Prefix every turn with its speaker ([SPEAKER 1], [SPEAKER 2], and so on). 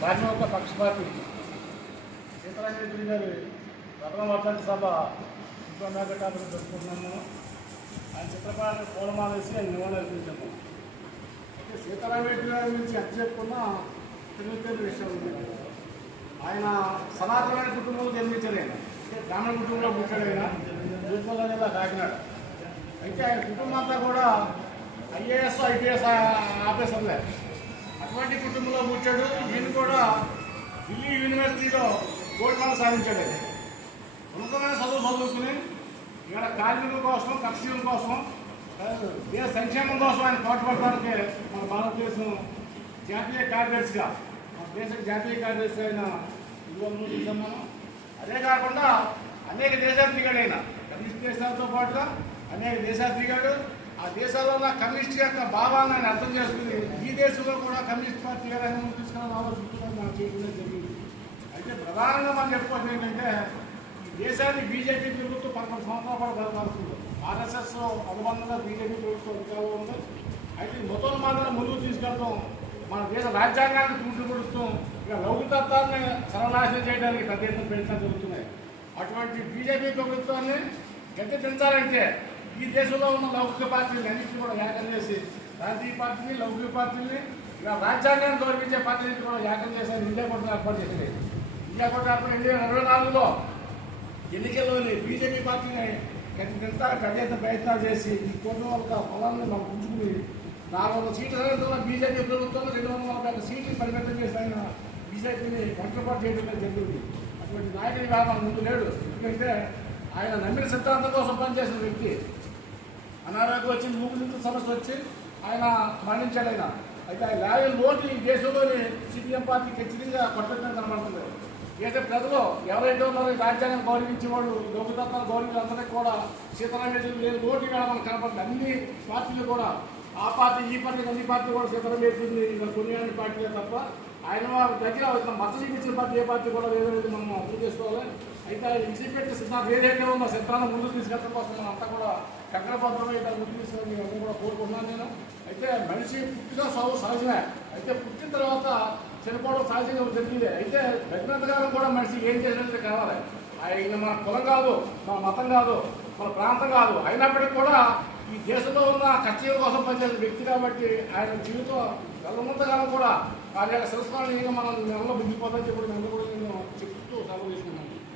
[SPEAKER 1] కార్మిక పక్షపాతి. సీతారామరెడ్డి గారి ప్రథమ వర్ధంతి సభ విశ్వనాగటాపురం జరుపుకుంటున్నాము ఆయన చిత్రపటాన్ని పూలమాల వేసి ఆయన నివాళి అర్పించాము. అయితే సీతారామరెడ్డి గారి గురించి ఎంత చెప్పుకున్నా తెలియని విషయం ఉంది. ఆయన సనాతనమైన కుటుంబంలో జన్మించారు ఆయన అంటే కుటుంబంలో పుట్టాడు ఆయన తూర్పుగోదావరి జిల్లా కాకినాడ. అయితే ఆయన కుటుంబం అంతా కూడా ఐఏఎస్ ఐపీఎస్ ఆఫీసర్లే అటువంటి కుటుంబంలో పుట్టాడు. ఈయన కూడా ఢిల్లీ యూనివర్సిటీలో గోల్డ్ మెడల్ సాధించాడు. ఉన్నతమైన చదువు చదువుకుని ఇక్కడ కార్మికుల కోసం కక్షల కోసం దేశ సంక్షేమం కోసం ఆయన పాటుపడటానికి మన భారతదేశం జాతీయ కార్యదర్శిగా మన దేశ జాతీయ కార్యదర్శి అయిన ఇవ్వను చూసాం మనం. అదే కాకుండా అనేక దేశాలు కమ్యూనిస్ట్ దేశాలతో పాటుగా అనేక దేశాలు ఆ దేశాల్లో నా కమ్యూనిస్ట్ యొక్క భావాన్ని ఆయన అర్థం చేసుకుని ఈ దేశంలో కూడా కమ్యూనిస్ట్ పార్టీ ఏ రంగంలో తీసుకురావాలో ఆలోచించడం మనం చేయడం జరిగింది. అయితే ప్రధానంగా మనం చెప్పుకోవడం ఏంటంటే ఈ దేశాన్ని బీజేపీ ప్రభుత్వం పదకొండు సంవత్సరాలు కూడా బలపడుతుంది ఆర్ఎస్ఎస్ అనుబంధంగా బీజేపీ ప్రభుత్వం అధికారంలో ఉంది. అయితే మొత్తం మాత్రం ముందుకు తీసుకెళ్తాం. మన దేశ రాజ్యాంగాన్ని తూట్లు ఇక లౌకికత్వాన్ని సర్వనాశనం చేయడానికి పెద్ద ఎత్తున ప్రయత్నాలు జరుగుతున్నాయి. అటువంటి బీజేపీ ప్రభుత్వాన్ని గట్టి పెంచాలంటే ఈ దేశంలో ఉన్న లౌకిక పార్టీలు అన్నింటినీ కూడా ఏకం చేసి రాజకీయ పార్టీని లౌకిక పార్టీని ఇలా రాజ్యాంగాన్ని గౌరవించే పార్టీని కూడా ఏకం చేశారు ఇండియా కూడా ఏర్పాటు చేసింది. ఇండియా కూడా ఏర్పాటు రెండు వేల ఇరవై నాలుగులో ఎన్నికల్లోని బీజేపీ పార్టీని ఎంత పెద్ద ప్రయత్నాలు చేసి ఈ కోట్ల ఒక పొలాన్ని మనం ఉంచుకుని నాలుగు వందల సీట్ల సంఖ్యలో బీజేపీ ప్రభుత్వంలో రెండు వందల నలభై ఒక్క సీట్లు పరిమితం చేసిన ఆయన బీజేపీని కంట్రోపాటు చేయడం జరిగింది. అటువంటి నాయకుడి మన ముందు లేడు ఎందుకంటే ఆయన నమ్మిన సిద్ధాంతం కోసం పనిచేసిన వ్యక్తి. అనారోగ్యం వచ్చి మూగులింత సమస్య వచ్చి ఆయన మరణించాడు ఆయన అయితే ఆ లాయర్ లోటు ఈ దేశంలోని సిపిఎం పార్టీ ఖచ్చితంగా కొట్టడం కనబడుతుంది. ఏదైతే ప్రజలు ఎవరైతే ఉన్నారో ఈ రాజ్యాంగాన్ని గౌరవించే వాళ్ళు లోకతత్వాలు గౌరవించే అందరికీ కూడా సీతారామేశ్వరం లేని లోటు ఇక్కడ మనకు కనపడుతుంది అన్ని పార్టీలు కూడా ఆ పార్టీ ఈ పార్టీ అన్ని పార్టీ కూడా సీతారామేశ్వరిని పుణ్యాన్ని పార్టీలే తప్ప ఆయన దగ్గర ఇట్లా మత చూపించిన పార్టీ ఏ పార్టీ కూడా లేదనేది మనం అప్రూవ్ చేసుకోవాలి. అయితే ఆయన విసిపెట్టే సిద్ధాంతం ఏదైతే ఉందో సిద్ధాంతం ముందుకు తీసుకెళ్ళడం కోసం మనం అంతా కూడా కక్కడపత్రమే ఇక్కడ ముందుకు తీసుకెళ్ళి కూడా కోరుకుంటున్నాను నేను. అయితే మనిషి పుట్టిగా సాగు సహజమే. అయితే పుట్టిన తర్వాత చనిపోవడం సహజంగా జరిగింది అయితే తగినంతకాలం కూడా మనిషి ఏం చేసినట్టు కావాలి. ఆయన మన కులం కాదు మన మతం కాదు మన ప్రాంతం కాదు. అయినప్పటికీ కూడా ఈ దేశంలో ఉన్న కచ్చీల కోసం పనిచేసిన వ్యక్తి కాబట్టి ఆయన జీవితం వెళ్ళున్నంతకాలం కూడా వారి యొక్క సంస్కారాన్ని మనం నెలలో బుద్ధిపోతా చెప్పి నేను కూడా నేను చెప్తూ సెలవు తీసుకుంటాను